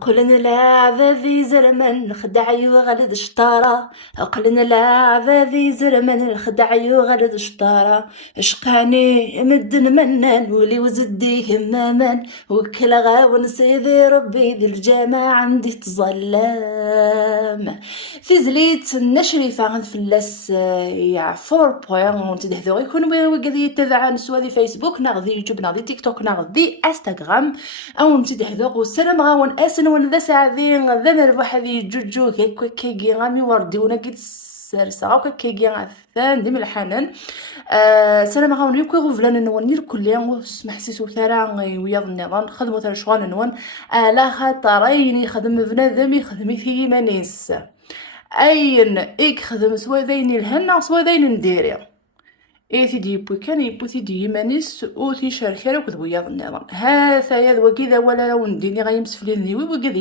قلنا لا ذي زرمن خدع يغلد شطارة. قلنا لا ذي زرمن خدع يغلد شطارة. اشقاني مدن منان ولي وزديه همامان وكل غاون سيدي ربي ذي الجامع عندي تظلام. في زليت النشريفة غد فلاس يا 4 تدهذو يكون وقضي يتابع سوا فيسبوك ناغذي يوتيوب ناغذي تيك توك ناغذي انستغرام او نتدهذو والسلام غاون اسن ون ذا ساعدي ذا مربح هذي جوجو كيكي غامي ورديونا كي سرسا هاكا كيكي غاثان ديم الحنان. سلام غاون يكو غفلان نون نير كل يوم محسسو ثرا وياض النظام خدمو ثرا شغال نون لا خاطرين يخدم بنادم يخدم في مانيس اين يخدم سوا ذين الهنا سوا ذين نديري تيدي يبوي كان يبو تيدي يمانيس او تيشارك راه كذ وياض النظام هذا يا وكذا ولا ونديني غيمسفلين ذيوي وكذا